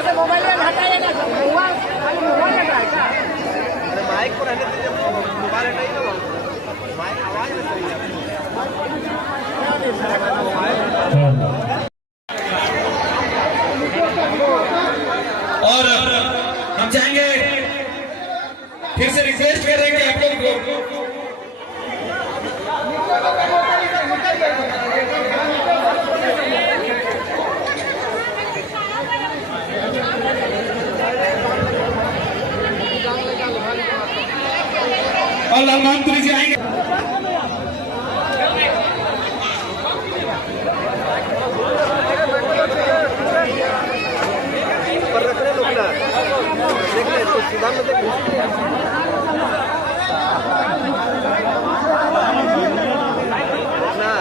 Mobile हटाइए ना, mobile हटाए क्या? माइक को रहने दीजिए, मोबाइल हटाइए ना, माइक आवाज में सही है। और हम चाहेंगे फिर से रिक्वेस्ट कर रहे हैं कि आप लोग और लालमानपुरी जी आएंगे। पर रखने लोग ना देख ले तो सीधा में देख ना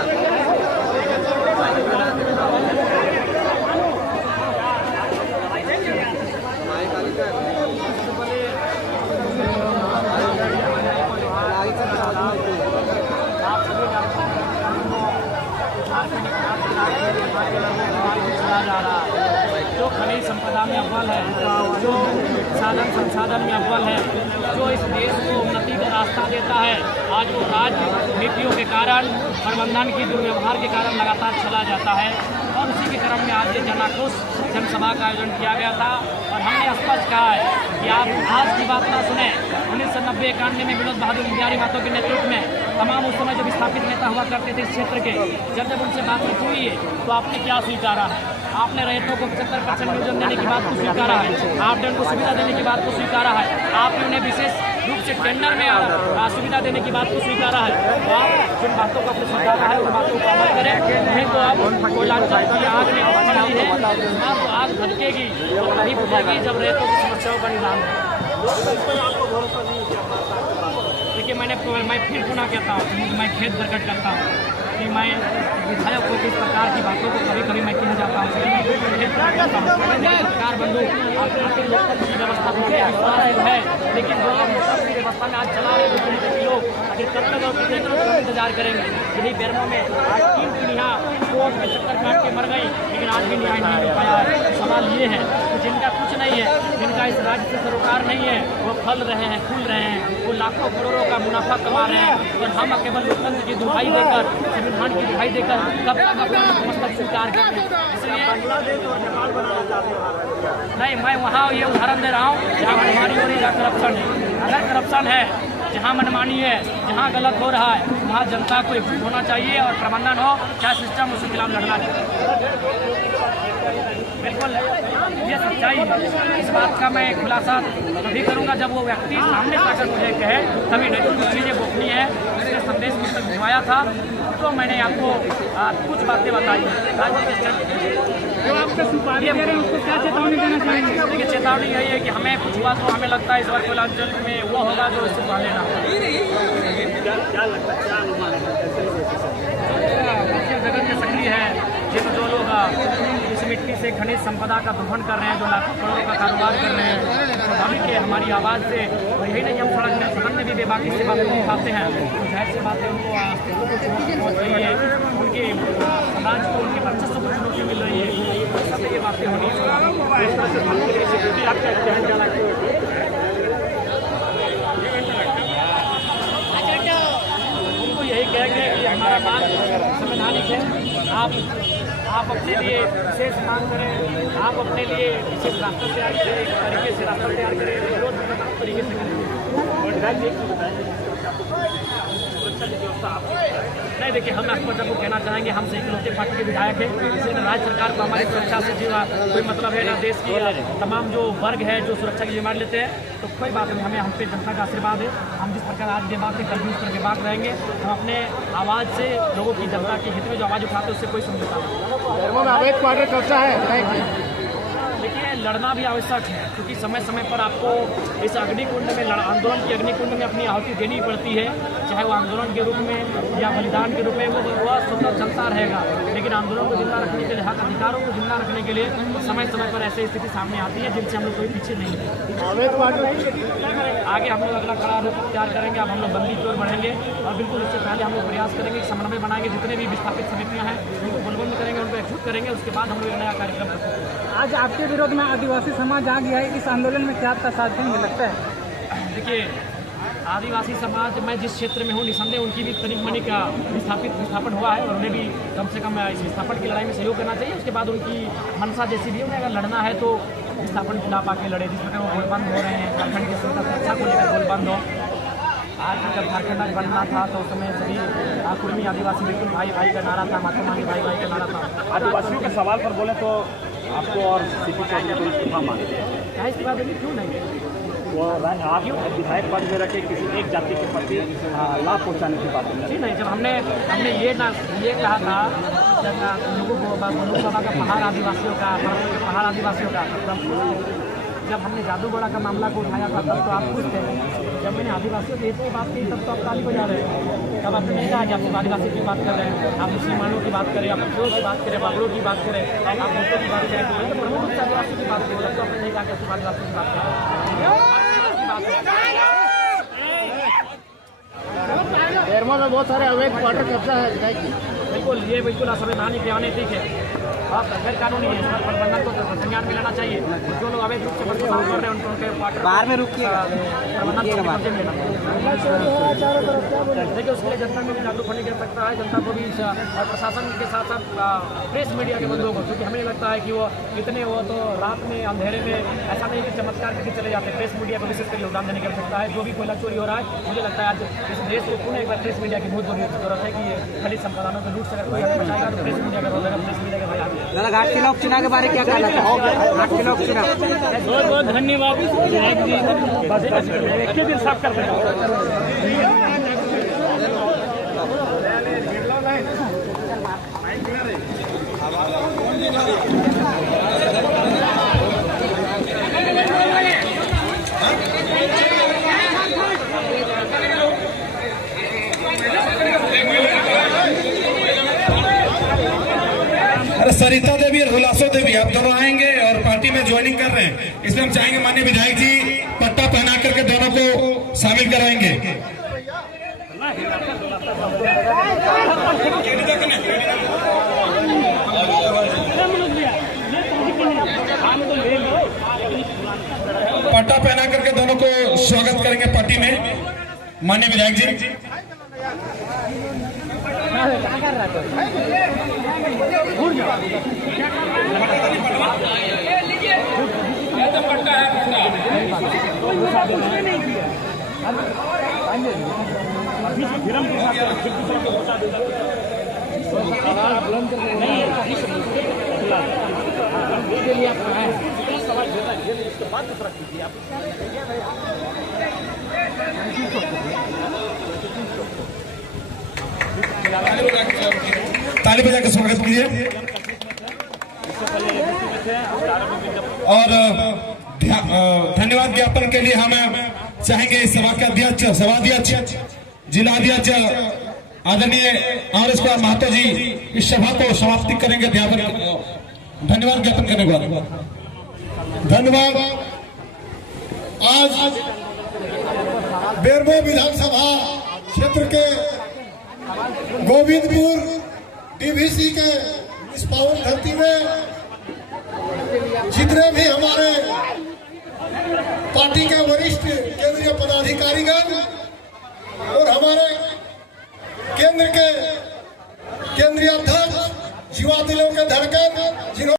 माइक आगे कर जो खनिज संपदा में अव्वल है, जो साधन संसाधन में अव्वल है, जो इस देश को उन्नति का रास्ता देता है, आज वो राजनीतियों के कारण, प्रबंधन की दुर्व्यवहार के कारण लगातार चला जाता है। और उसी के क्रम में आज ये जन आक्रोश जनसभा का आयोजन किया गया था। और हमने स्पष्ट कहा है कि आप आज की बात ना सुने। 1990-91 में विनोद बहादुर बिहारी महतो के नेतृत्व में तमाम उस समय जो विस्थापित नेता हुआ करते थे इस क्षेत्र के, जब उनसे बातचीत हुई है तो आपने क्या स्वीकारा है? आपने रैयतों को 75% नियोजन देने की बात को स्वीकारा है, आपने उनको सुविधा देने की बात को स्वीकारा है, आपने उन्हें विशेष रूप से टेंडर में सुविधा देने की बात को स्वीकारा है। तो आप जिन बातों को स्वीकारा है उन बातों का अमल करें, नहीं तो आप कोयलांचल की आग में पड़ी है, आप आग धधकेगी तो तभी बुझेगी जब रैयतों की समस्याओं का निदान है। देखिए मैं फिर पुनः कहता हूँ, मैं खेद प्रकट करता हूँ कि मैं विधायक को किस प्रकार की बातों को कभी कभी मैं कह जाता हूँ। सरकार बंधु आर्थिक लोकतंत्र की व्यवस्था को है, लेकिन जो लोकतंत्र की व्यवस्था में आज चला रहे लोग अगर कर्तव्य और इंतजार करेंगे। यही बेरमो में आज 3 पीढ़ियाँ कोर्ट में चक्कर काट के मर गई, लेकिन आज भी न्याय नहीं मिल पाया है। सवाल ये है कि जिनका कुछ नहीं है, जिनका इस राज्य से सरोकार नहीं है, वो फल रहे हैं, फूल रहे हैं, वो लाखों करोड़ों का मुनाफा कमा रहे हैं। और हम केवल लोकतंत्र की दुहाई देकर, संविधान की दुहाई देकर कब तक अपना मस्तक स्वीकार करें? इसलिए नहीं, मैं वहाँ ये उदाहरण दे रहा हूँ जहाँ मनमानी हो रही है, जहाँ करप्शन है। अगर करप्शन है, जहाँ मनमानी है, जहाँ गलत हो रहा है, वहाँ जनता को एकजुट होना चाहिए और प्रबंधन हो चाहे सिस्टम, उसके खिलाफ लड़ना चाहिए। बिल्कुल ये सच्चाई है। इस बात का मैं खुलासा तभी करूँगा जब वो व्यक्ति सामने आकर मुझे कहे, तभी नहीं तो कुछ चीज़ें गोपनीय है। उसने संदेश मुझ तक भिजवाया था तो मैंने आपको कुछ बातें बताई। जो आपका सुपारी दे रहे हैं उसको क्या चेतावनी देना चाहेंगे? देखिए चेतावनी यही है कि हमें कुछ हुआ तो हमें लगता है इस बार कोयलांचल में वो होगा जो इससे पहले ना। क्या लगता है जगत में सक्रिय है, जो लोग इस मिट्टी से खनिज संपदा का दोहन कर रहे हैं, जो लाखों करोड़ों का कारोबार कर रहे हैं, स्वाभाविक है हमारी आवाज़ से। और यही नहीं, हम सड़क में सदन में भी बेबाकी से बातें उठाते हैं, तो जाहिर सी बात है उनको पहुँच रही है, उनके समाज को, उनके वर्चस्व को चुनौती मिल रही है। सब ये बातें होनी उनको यही कहेंगे कि हमारा मांग संवैधानिक है। आप अपने लिए विशेष मांग करें, आप अपने लिए विशेष रास्ता तैयार करें, एक तरीके से रास्ता तैयार करें, विरोध तरीके से करें। नहीं देखिए, हम आपको जब कहना चाहेंगे, हम इकलौते पार्टी के विधायक हैं, इसलिए राज्य सरकार को हमारी सुरक्षा से कोई मतलब है ना। देश की तमाम जो वर्ग है जो सुरक्षा की जिम्मेदारी लेते हैं, तो कोई बात नहीं, हमें हम पे जनता का आशीर्वाद है। हम जिस प्रकार आज बेबाक है, कल भी उस पर बेबाक रहेंगे। हम अपने आवाज़ से लोगों की, जनता के हित में जो आवाज़ उठाते हैं उससे कोई समझौता नहीं। अवैध क्वार्टर कब्जा है, देखिए लड़ना भी आवश्यक है, क्योंकि समय समय पर आपको इस अग्निकुंड में आंदोलन की अग्निकुंड में अपनी आहुति देनी पड़ती है, चाहे वो आंदोलन के रूप में या बलिदान के रूप में, वो स्वतः चलता रहेगा। लेकिन आंदोलन को जिंदा रखने के लिए, हक अधिकारों को जिंदा रखने के लिए समय समय पर ऐसी स्थिति सामने आती है जिनसे हम लोग कोई पीछे नहीं है। आगे हम लोग अगला खड़ा रूप तैयार करेंगे। अब हम लोग बंदी की ओर बढ़ेंगे और बिल्कुल उससे पहले हम लोग प्रयास करेंगे, समन्वय बनाएंगे, जितने भी विस्थापित समितियाँ हैं उनको बुलबुल करेंगे, उनको एकजुट करेंगे, उसके बाद हम लोग एक नया कार्यक्रम रखेंगे। आज आपके विरोध में आदिवासी समाज आ गया है, इस आंदोलन में क्या आपका साथ देंगे लगता है? देखिए, आदिवासी समाज, मैं जिस क्षेत्र में हूँ, निसंदेह उनकी भी तनिक मनिक विस्थापन हुआ है और उन्हें भी कम से कम इस विस्थापन की लड़ाई में सहयोग करना चाहिए। उसके बाद उनकी मनसा जैसी भी, उन्हें अगर लड़ना है तो विस्थापन खिलाफ आके लड़े। जिस प्रकार वो गोलबंद हो रहे हैं, झारखंड की सुरक्षा को लेकर गोलबंद हो। आज जब झारखंड आज बनना था तो उस समय सभी कुर्मी आदिवासी बिल्कुल भाई भाई का नारा था, महात्मा गांधी भाई भाई का नारा था। आदिवासियों के सवाल पर बोले तो आपको और सीपी चौधरी को इस्तीफा मांगे, क्या इस्तीफा देंगे? क्यों नहीं? वो आप विधायक पद में रखे किसी एक जाति के प्रति लाभ पहुंचाने की बात है। जी नहीं, जब हमने ये कहा था लोगों को लोकसभा का पहाड़ आदिवासियों का जब हमने जादूगढ़ा का मामला को उठाया था तब तो आप खुश थे। जब मैंने आदिवासियों की इतनी बात की तब तो आप ताली बजा रहे हैं। तब आपने नहीं कहा कि आप आदिवासी की बात कर रहे हैं, आप मुसलमानों की बात करें, आप पिछड़ों की बात करें, बागड़ों की बात करें, आप मुद्दों की बात करें, तो प्रमुख रूप से आदिवासी की बात करें। तो आपने नहीं कहा कि आदिवासी की बात करें। एरमा में बहुत सारे अवैध वाटर कब्जा है, बिल्कुल, ये बिल्कुल असंवैधानिक है, अनैतिक है, आप गैर कानूनी है। इस पर प्रबंधन को संज्ञान में लेना चाहिए। जो लोग अवैध रूप से बर्तमान कर रहे हैं उनके बाहर में रुकिए प्रबंधन को कब्जे में लेना। देखिए, उसके लिए जनता को भी जागरूक होने की आवश्यकता है। जनता को भी और प्रशासन के साथ साथ प्रेस मीडिया के बंधुओं को, क्योंकि हमें लगता है कि वो इतने वो तो रात में अंधेरे में ऐसा नहीं कि चमत्कार करके चले जाते। प्रेस मीडिया को विशेष कर योगदान देने की आवश्यकता है। जो भी कोयला चोरी हो रहा है, मुझे लगता है आज इस देश को पुनः एक बार प्रेस मीडिया की बहुत जरूरत है कि ये खनिज संपदानों को लूट से अगर कोई हमें बचाएगा तो प्रेस मीडिया का रोल है। प्रेस मीडिया का भाई दादा, घाट के लोग चुनाव के बारे में क्या कहना चाहते हैं? घाट के लोग चुनाव बहुत बहुत धन्यवाद। एक ही दिन साफ कर देंगे। अरे सरिता देवी और हुलासो देवी आप दोनों आएंगे और पार्टी में ज्वाइनिंग कर रहे हैं, इसलिए हम चाहेंगे माननीय विधायक जी पट्टा पहना करके दोनों को शामिल कराएंगे। पट्टा पहना करके दोनों को स्वागत करेंगे पार्टी में माननीय विधायक जी। ताली बजा के स्वागत कीजिए। और धन्यवाद ज्ञापन के लिए हम चाहेंगे इस सभा के अध्यक्ष, सभाध्यक्ष, जिला अध्यक्ष आदरणीय आर.एस. महतो जी इस सभा को समाप्ति करेंगे। धन्यवाद ज्ञापन करने के बाद धन्यवाद। आज बेरमो विधानसभा क्षेत्र के गोविंदपुर डीवीसी के इस पावन धरती में जितने भी हमारे पार्टी के वरिष्ठ केंद्रीय पदाधिकारीगण और हमारे केंद्र के केंद्रीय अध्यक्ष, युवा दिलों के धड़कन